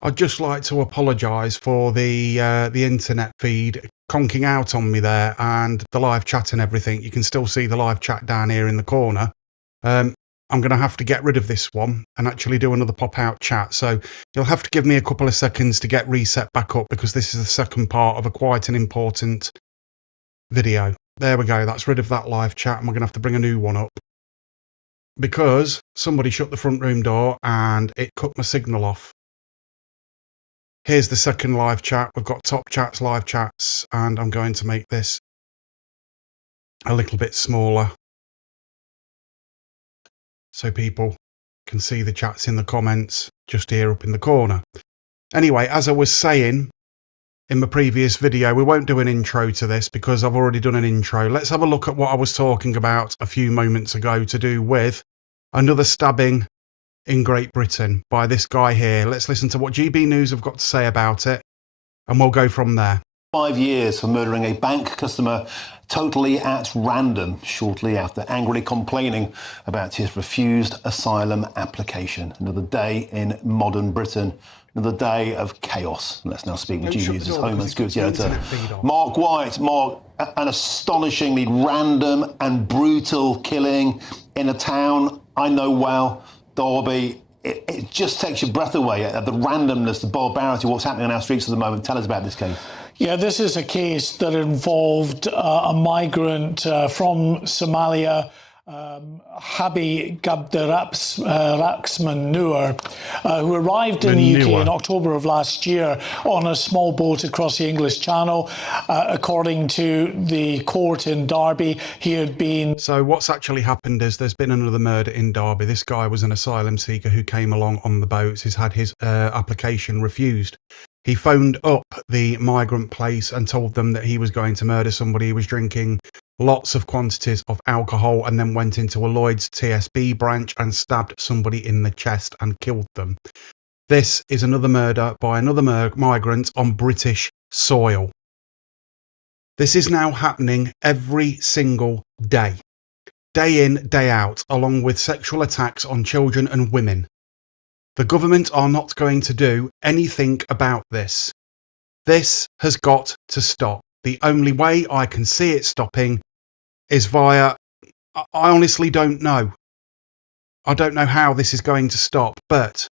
I'd just like to apologise for the internet feed conking out on me there, and the live chat and everything. You can still see the live chat down here in the corner. I'm going to have to get rid of this one and actually do another pop-out chat. So you'll have to give me a couple of seconds to get reset back up, because this is the second part of quite an important video. There we go. That's rid of that live chat, and we're going to have to bring a new one up, because somebody shut the front room door and it cut my signal off. Here's the second live chat. We've got top chats, live chats, and I'm going to make this a little bit smaller so people can see the chats in the comments just here up in the corner. Anyway, as I was saying in my previous video, we won't do an intro to this because I've already done an intro. Let's have a look at what I was talking about a few moments ago, to do with another stabbing in Great Britain by this guy here. Let's listen to what GB News have got to say about it, and we'll go from there. 5 years for murdering a bank customer totally at random, shortly after angrily complaining about his refused asylum application. Another day in modern Britain, another day of chaos. Let's now speak with GB News' Home and Security Editor, Mark White. Mark, an astonishingly random and brutal killing in a town I know well, Derby. It just takes your breath away at the randomness, the barbarity, what's happening on our streets at the moment. Tell us about this case. Yeah, this is a case that involved a migrant from Somalia, Habi Gabderaxman Noor, who arrived in the UK in October of last year on a small boat across the English Channel. According to the court in Derby, he had been... So what's actually happened is there's been another murder in Derby. This guy was an asylum seeker who came along on the boats. He's had his application refused. He phoned up the migrant place and told them that he was going to murder somebody. He was drinking lots of quantities of alcohol, and then went into a Lloyd's TSB branch and stabbed somebody in the chest and killed them. This is another murder by another migrant on British soil. This is now happening every single day in, day out, along with sexual attacks on children and women. The government are not going to do anything about this. This has got to stop. The only way I can see it stopping is via... I honestly don't know. I don't know how this is going to stop, but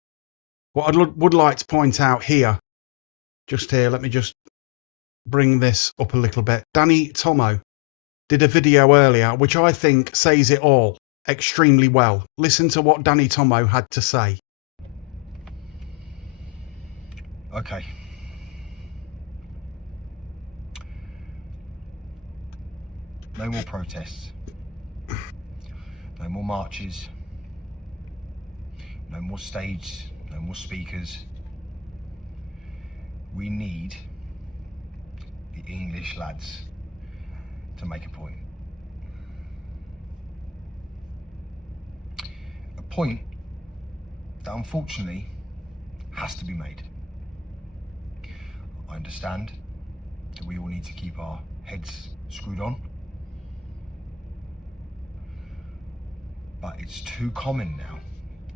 what I would like to point out here, just here, let me just bring this up a little bit. Tommo did a video earlier, which I think says it all extremely well. Listen to what Tommo had to say. Okay. No more protests. No more marches. No more stage. No more speakers. We need the English lads to make a point. A point that unfortunately has to be made. I understand that we all need to keep our heads screwed on, but it's too common now.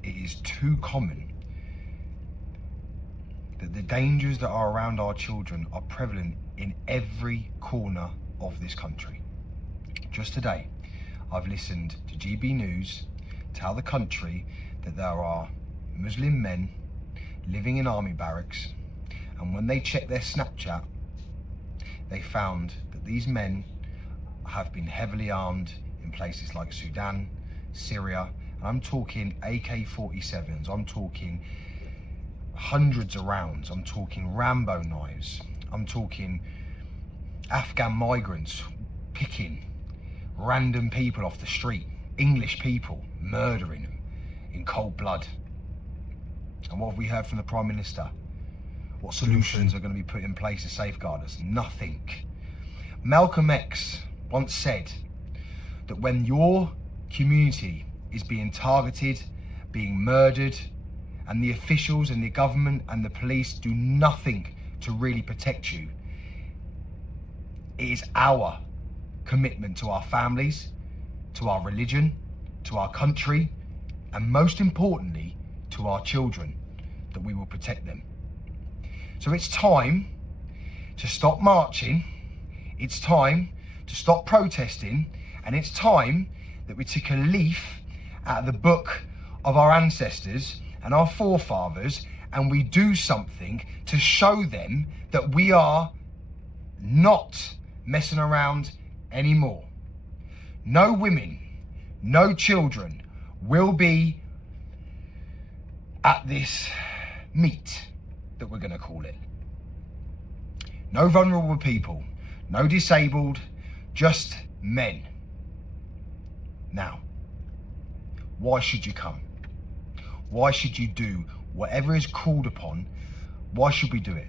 It is too common that the dangers that are around our children are prevalent in every corner of this country. Just today, I've listened to GB News tell the country that there are Muslim men living in army barracks, and when they checked their Snapchat, they found that these men have been heavily armed in places like Sudan, Syria, and I'm talking AK-47s, I'm talking hundreds of rounds, I'm talking Rambo knives, I'm talking Afghan migrants picking random people off the street, English people, murdering them in cold blood. And what have we heard from the Prime Minister? What solutions are going to be put in place to safeguard us? Nothing. Malcolm X once said that when your community is being targeted, being murdered, and the officials and the government and the police do nothing to really protect you, it is our commitment to our families, to our religion, to our country, and most importantly, to our children, that we will protect them. So it's time to stop marching, it's time to stop protesting, and it's time that we take a leaf out of the book of our ancestors and our forefathers, and we do something to show them that we are not messing around anymore. No women, no children will be at this meet that we're going to call it. No vulnerable people, no disabled, just men. Now, why should you come? Why should you do whatever is called upon? Why should we do it?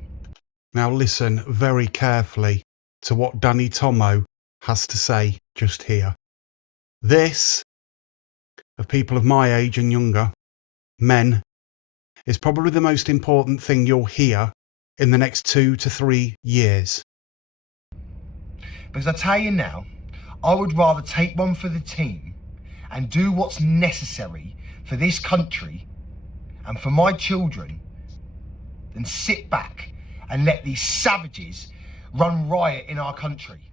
Now listen very carefully to what Danny Tommo has to say just here. This, of people of my age and younger, men, is probably the most important thing you'll hear in the next 2 to 3 years. Because I tell you now, I would rather take one for the team and do what's necessary for this country and for my children than sit back and let these savages run riot in our country.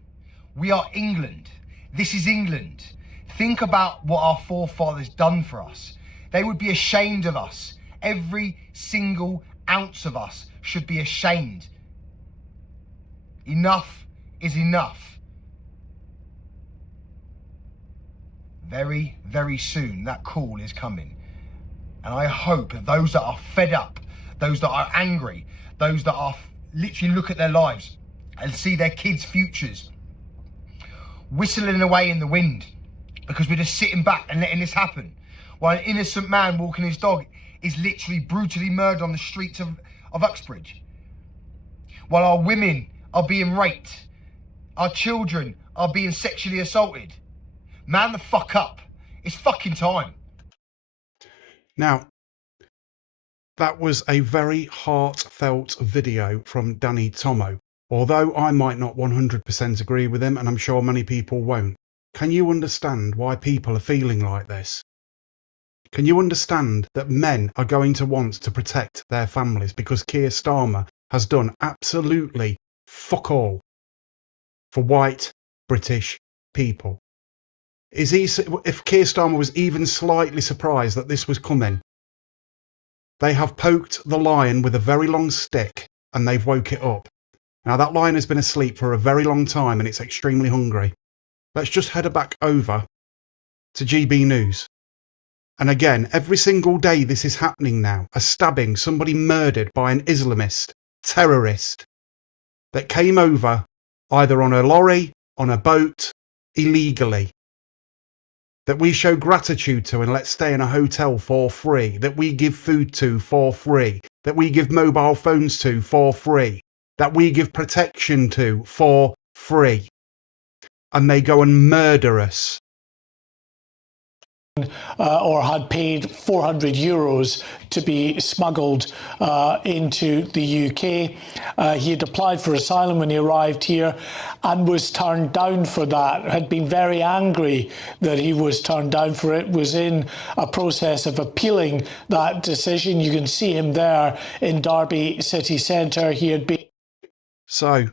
We are England. This is England. Think about what our forefathers done for us. They would be ashamed of us. Every single ounce of us should be ashamed. Enough is enough. Very, very soon that call is coming. And I hope that those that are fed up, those that are angry, those that are literally look at their lives and see their kids' futures whistling away in the wind because we're just sitting back and letting this happen, while an innocent man walking his dog is literally brutally murdered on the streets of Uxbridge, while our women are being raped, our children are being sexually assaulted. Man the fuck up. It's fucking time. Now, that was a very heartfelt video from Danny Tommo. Although I might not 100% agree with him, and I'm sure many people won't, can you understand why people are feeling like this? Can you understand that men are going to want to protect their families because Keir Starmer has done absolutely fuck all for white British people? If Keir Starmer was even slightly surprised that this was coming, they have poked the lion with a very long stick and they've woke it up. Now that lion has been asleep for a very long time and it's extremely hungry. Let's just head back over to GB News. And again, every single day this is happening now. A stabbing, somebody murdered by an Islamist terrorist that came over either on a lorry, on a boat, illegally. That we show gratitude to and let stay in a hotel for free. That we give food to for free. That we give mobile phones to for free. That we give protection to for free. And they go and murder us. Or had paid €400 to be smuggled into the UK. He had applied for asylum when he arrived here and was turned down for that. Had been very angry that he was turned down for it. Was in a process of appealing that decision. You can see him there in Derby city centre. He had been... So,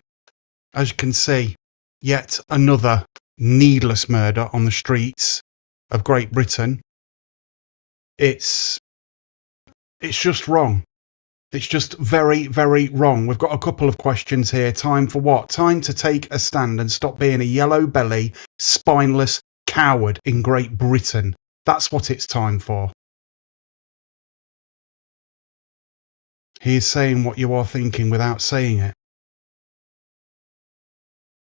as you can see, yet another needless murder on the streets of Great Britain. It's just wrong. It's just very, very wrong. We've got a couple of questions here. Time for what? Time to take a stand and stop being a yellow belly, spineless coward in Great Britain. That's what it's time for. He is saying what you are thinking without saying it.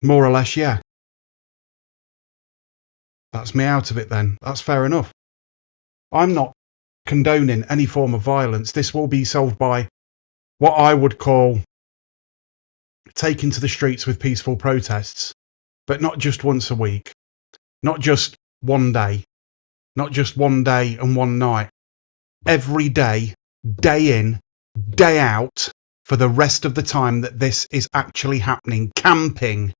More or less, yeah. That's me out of it then. That's fair enough. I'm not condoning any form of violence. This will be solved by what I would call taking to the streets with peaceful protests, but not just once a week, not just one day, not just one day and one night. Every day, day in, day out, for the rest of the time that this is actually happening. Camping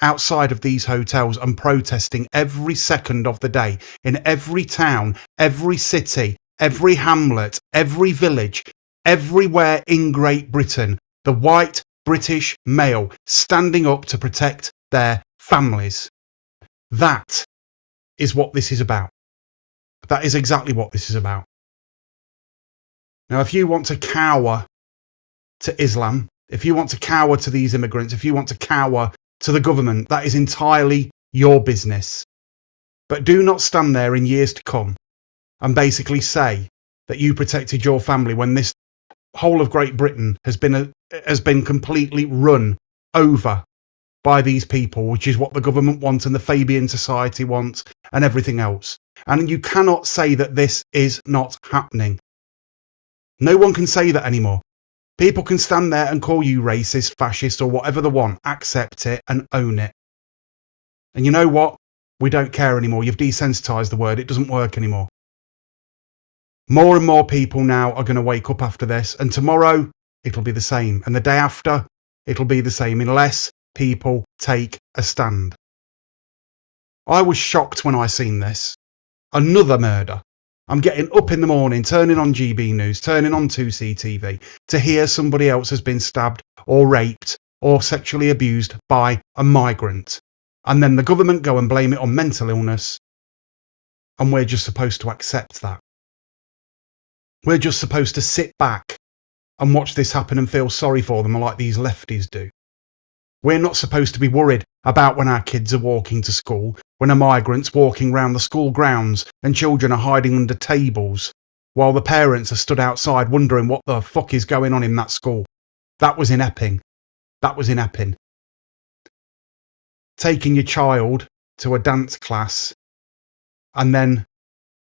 outside of these hotels and protesting every second of the day in every town, every city, every hamlet, every village, everywhere in Great Britain, the white British male standing up to protect their families. That is what this is about. That is exactly what this is about. Now, if you want to cower to Islam, if you want to cower to these immigrants, if you want to cower to the government, that is entirely your business. But do not stand there in years to come and basically say that you protected your family when this whole of Great Britain has been completely run over by these people, which is what the government wants and the Fabian Society wants and everything else. And you cannot say that this is not happening. No one can say that anymore. People can stand there and call you racist, fascist, or whatever they want. Accept it and own it. And you know what? We don't care anymore. You've desensitized the word. It doesn't work anymore. More and more people now are going to wake up after this, and tomorrow it'll be the same, and the day after it'll be the same, unless people take a stand. I was shocked when I seen this. Another murder. I'm getting up in the morning, turning on GB News, turning on 2CTV to hear somebody else has been stabbed or raped or sexually abused by a migrant. And then the government go and blame it on mental illness, and we're just supposed to accept that. We're just supposed to sit back and watch this happen and feel sorry for them like these lefties do. We're not supposed to be worried about when our kids are walking to school, when a migrant's walking around the school grounds and children are hiding under tables while the parents are stood outside wondering what the fuck is going on in that school. That was in Epping. That was in Epping. Taking your child to a dance class and then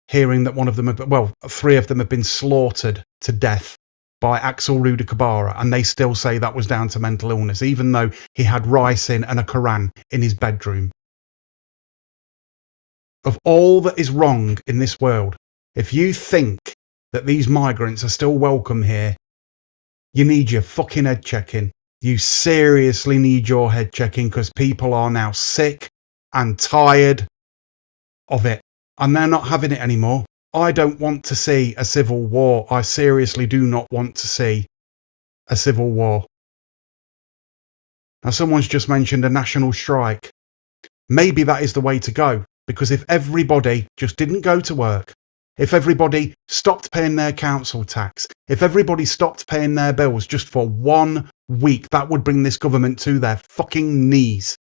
hearing that one of them, three of them have been slaughtered to death by Axel Rudikabara, and they still say that was down to mental illness, even though he had rice and a Quran in his bedroom. Of all that is wrong in this world, if you think that these migrants are still welcome here, you need your fucking head checking. You seriously need your head checking, because people are now sick and tired of it, and they're not having it anymore. I don't want to see a civil war. I seriously do not want to see a civil war. Now, someone's just mentioned a national strike. Maybe that is the way to go, because if everybody just didn't go to work, if everybody stopped paying their council tax, if everybody stopped paying their bills just for 1 week, that would bring this government to their fucking knees.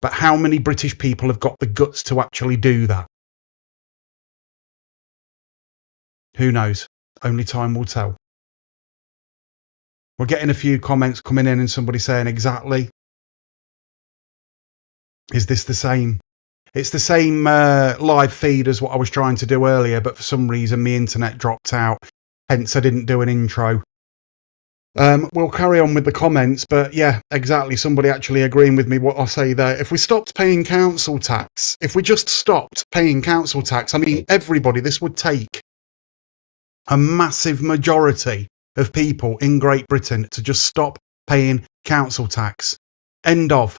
But how many British people have got the guts to actually do that? Who knows? Only time will tell. We're getting a few comments coming in and somebody saying, exactly. Is this the same? It's the same live feed as what I was trying to do earlier, but for some reason my internet dropped out. Hence I didn't do an intro. We'll carry on with the comments, but yeah, exactly. Somebody actually agreeing with me what I say there. If we stopped paying council tax, if we just stopped paying council tax, I mean, everybody, this would take a massive majority of people in Great Britain to just stop paying council tax. End of.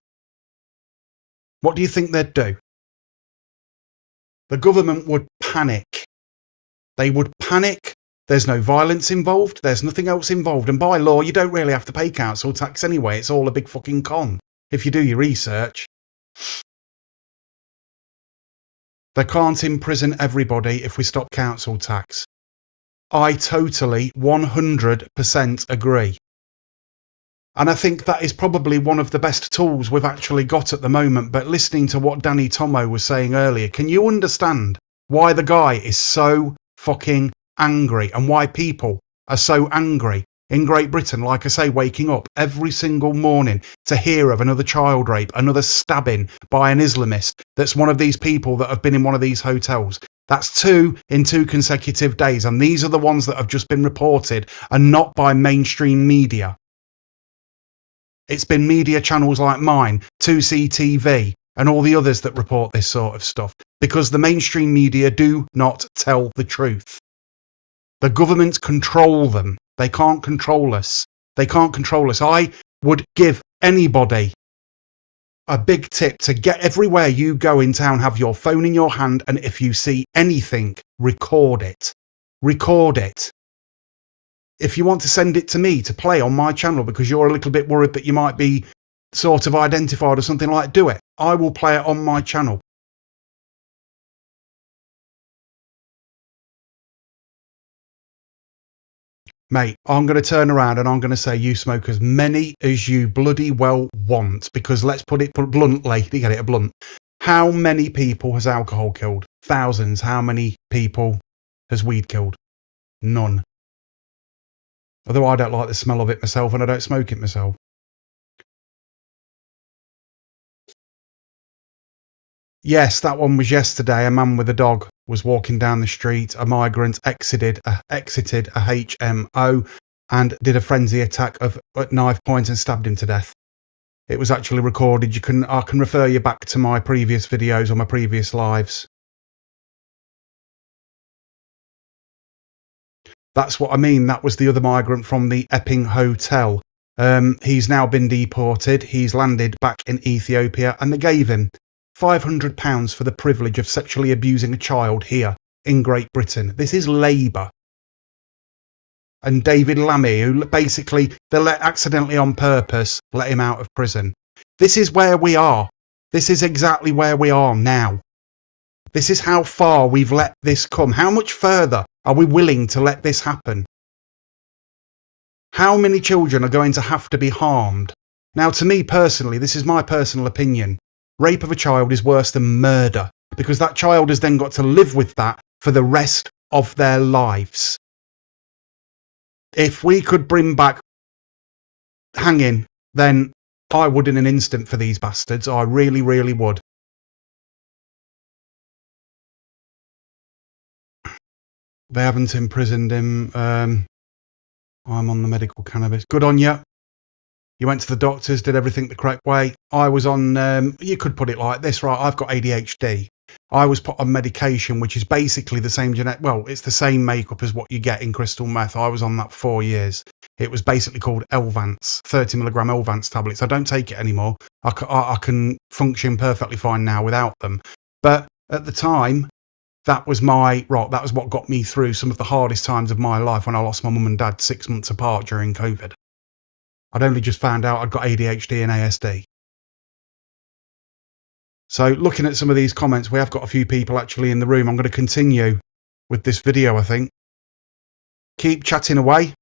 What do you think they'd do? The government would panic. They would panic. There's no violence involved. There's nothing else involved. And by law, you don't really have to pay council tax anyway. It's all a big fucking con, if you do your research. They can't imprison everybody if we stop council tax. I totally 100% agree. And I think that is probably one of the best tools we've actually got at the moment. But listening to what Tommo was saying earlier, can you understand why the guy is so fucking angry and why people are so angry in Great Britain? Like I say, waking up every single morning to hear of another child rape, another stabbing by an Islamist that's one of these people that have been in one of these hotels. That's 2 in 2 consecutive days. And these are the ones that have just been reported and not by mainstream media. It's been media channels like mine, 2CTV, and all the others that report this sort of stuff, because the mainstream media do not tell the truth. The government control them. They can't control us. They can't control us. I would give anybody a big tip to get everywhere you go in town, have your phone in your hand, and if you see anything, record it. Record it. If you want to send it to me to play on my channel because you're a little bit worried that you might be sort of identified or something like that, do it. I will play it on my channel. Mate, I'm going to turn around and I'm going to say you smoke as many as you bloody well want, because let's put it bluntly, you get it, a blunt. How many people has alcohol killed? Thousands. How many people has weed killed? None. Although I don't like the smell of it myself and I don't smoke it myself. Yes, that one was yesterday. A man with a dog was walking down the street. A migrant exited a HMO and did a frenzy attack at knife point and stabbed him to death. It was actually recorded. I can refer you back to my previous videos or my previous lives. That's what I mean. That was the other migrant from the Epping Hotel. He's now been deported. He's landed back in Ethiopia and they gave him £500 for the privilege of sexually abusing a child here in Great Britain. This is Labour. And David Lammy, who basically, they accidentally on purpose let him out of prison. This is where we are. This is exactly where we are now. This is how far we've let this come. How much further are we willing to let this happen? How many children are going to have to be harmed? Now, to me personally, this is my personal opinion. Rape of a child is worse than murder, because that child has then got to live with that for the rest of their lives. If we could bring back hanging, then I would in an instant for these bastards. I really, really would. They haven't imprisoned him. I'm on the medical cannabis. Good on you. You went to the doctors, did everything the correct way. I was on, you could put it like this, right? I've got ADHD. I was put on medication, which is basically the same well, it's the same makeup as what you get in crystal meth. I was on that 4 years. It was basically called Elvance, 30 milligram Elvance tablets. I don't take it anymore. I can function perfectly fine now without them. But at the time, that was that was what got me through some of the hardest times of my life when I lost my mum and dad 6 months apart during COVID. I'd only just found out I'd got ADHD and ASD. So looking at some of these comments, we have got a few people actually in the room. I'm going to continue with this video, I think. Keep chatting away.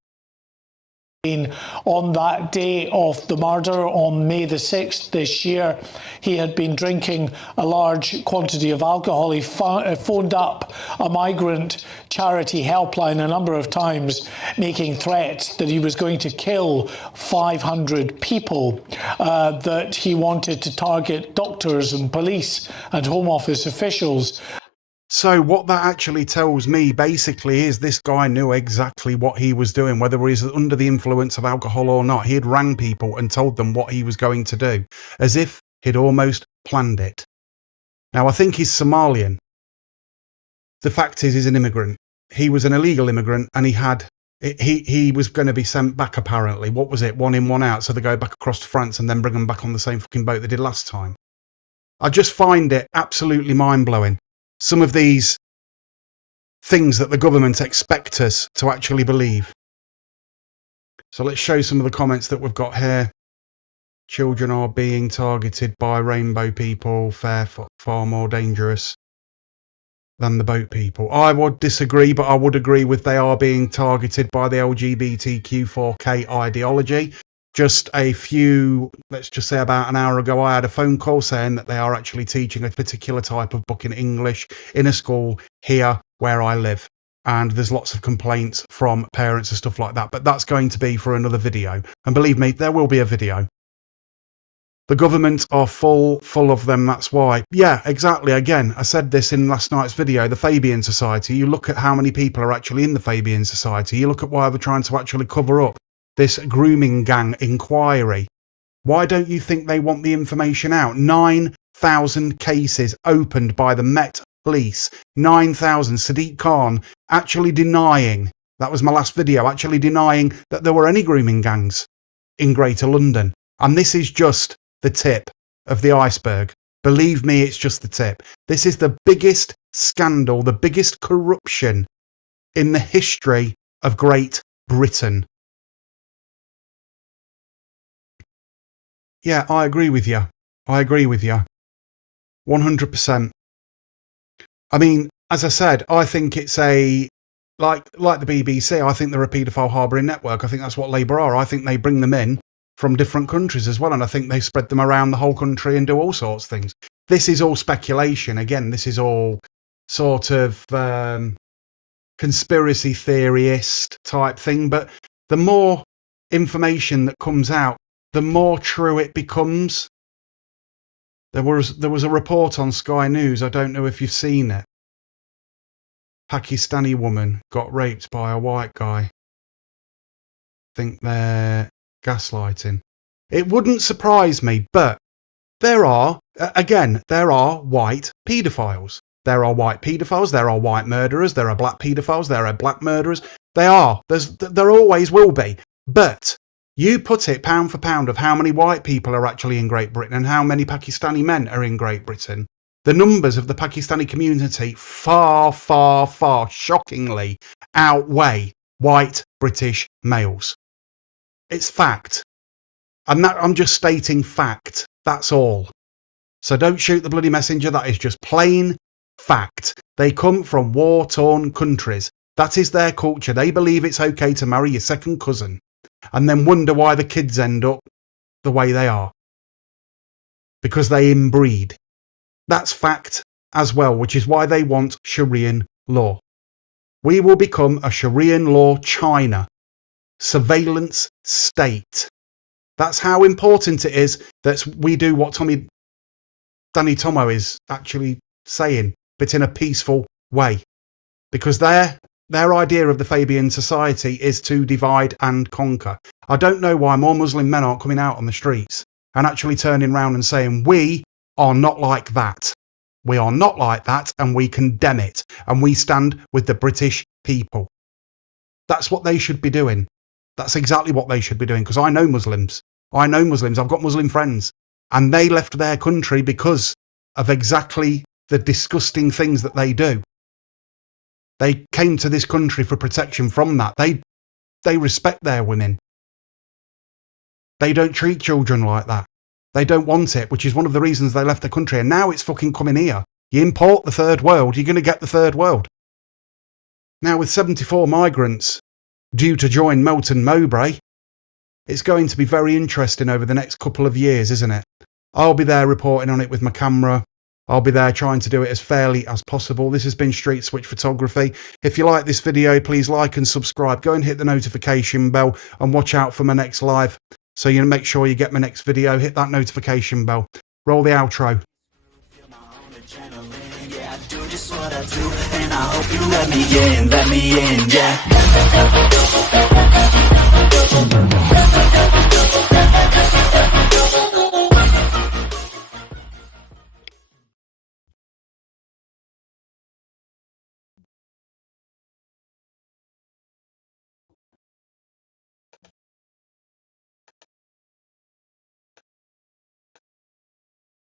On that day of the murder on May the 6th this year, he had been drinking a large quantity of alcohol. He phoned up a migrant charity helpline a number of times, making threats that he was going to kill 500 people, that he wanted to target doctors and police and Home Office officials. So what that actually tells me basically is this guy knew exactly what he was doing, whether he was under the influence of alcohol or not. He had rang people and told them what he was going to do, as if he'd almost planned it. Now, I think he's Somalian. The fact is, he's an immigrant. He was an illegal immigrant and he was going to be sent back, apparently. What was it? 1 in, 1 out. So they go back across to France and then bring them back on the same fucking boat they did last time. I just find it absolutely mind-blowing. Some of these things that the government expect us to actually believe. So let's show some of the comments that we've got here. Children are being targeted by rainbow people, far more dangerous than the boat people. I would disagree, but I would agree with they are being targeted by the LGBTQ4K ideology. Just a few, let's just say about an hour ago, I had a phone call saying that they are actually teaching a particular type of book in English in a school here where I live. And there's lots of complaints from parents and stuff like that. But that's going to be for another video. And believe me, there will be a video. The government are full of them, that's why. Yeah, exactly. Again, I said this in last night's video, the Fabian Society. You look at how many people are actually in the Fabian Society. You look at why they're trying to actually cover up this grooming gang inquiry. Why don't you think they want the information out? 9,000 cases opened by the Met Police. 9,000. Sadiq Khan actually denying, that was my last video, actually denying that there were any grooming gangs in Greater London. And this is just the tip of the iceberg. Believe me, it's just the tip. This is the biggest scandal, the biggest corruption in the history of Great Britain. Yeah, I agree with you. I agree with you. 100%. I mean, as I said, I think it's like the BBC, I think they're a paedophile harbouring network. I think that's what Labour are. I think they bring them in from different countries as well, and I think they spread them around the whole country and do all sorts of things. This is all speculation. Again, this is all sort of conspiracy theorist type thing, but the more information that comes out, the more true it becomes. There was a report on Sky News, I don't know if you've seen it. Pakistani woman got raped by a white guy. Think they're gaslighting. It wouldn't surprise me, but there are white paedophiles. There are white paedophiles, there are white murderers, there are black paedophiles, there are black murderers. There always will be. But you put it pound for pound of how many white people are actually in Great Britain and how many Pakistani men are in Great Britain. The numbers of the Pakistani community far, far, far shockingly outweigh white British males. It's fact. I'm just stating fact. That's all. So don't shoot the bloody messenger. That is just plain fact. They come from war-torn countries. That is their culture. They believe it's okay to marry your second cousin and then wonder why the kids end up the way they are. Because they inbreed. That's fact as well, which is why they want Sharian law. We will become a Sharian law China. Surveillance state. That's how important it is that we do what Danny Tommo is actually saying, but in a peaceful way. Because their idea of the Fabian society is to divide and conquer. I don't know why more Muslim men aren't coming out on the streets and actually turning around and saying, we are not like that. We are not like that, and we condemn it. And we stand with the British people. That's what they should be doing. That's exactly what they should be doing, because I know Muslims. I've got Muslim friends. And they left their country because of exactly the disgusting things that they do. They came to this country for protection from that. They respect their women. They don't treat children like that. They don't want it, which is one of the reasons they left the country. And now it's fucking coming here. You import the third world, you're going to get the third world. Now, with 74 migrants due to join Melton Mowbray, it's going to be very interesting over the next couple of years, isn't it? I'll be there reporting on it with my camera. I'll be there trying to do it as fairly as possible. This has been Street Switch Photography. If you like this video, please like and subscribe. Go and hit the notification bell and watch out for my next live. So you make sure you get my next video. Hit that notification bell. Roll the outro. Yeah, I do just what I do, and I hope you let me in, yeah.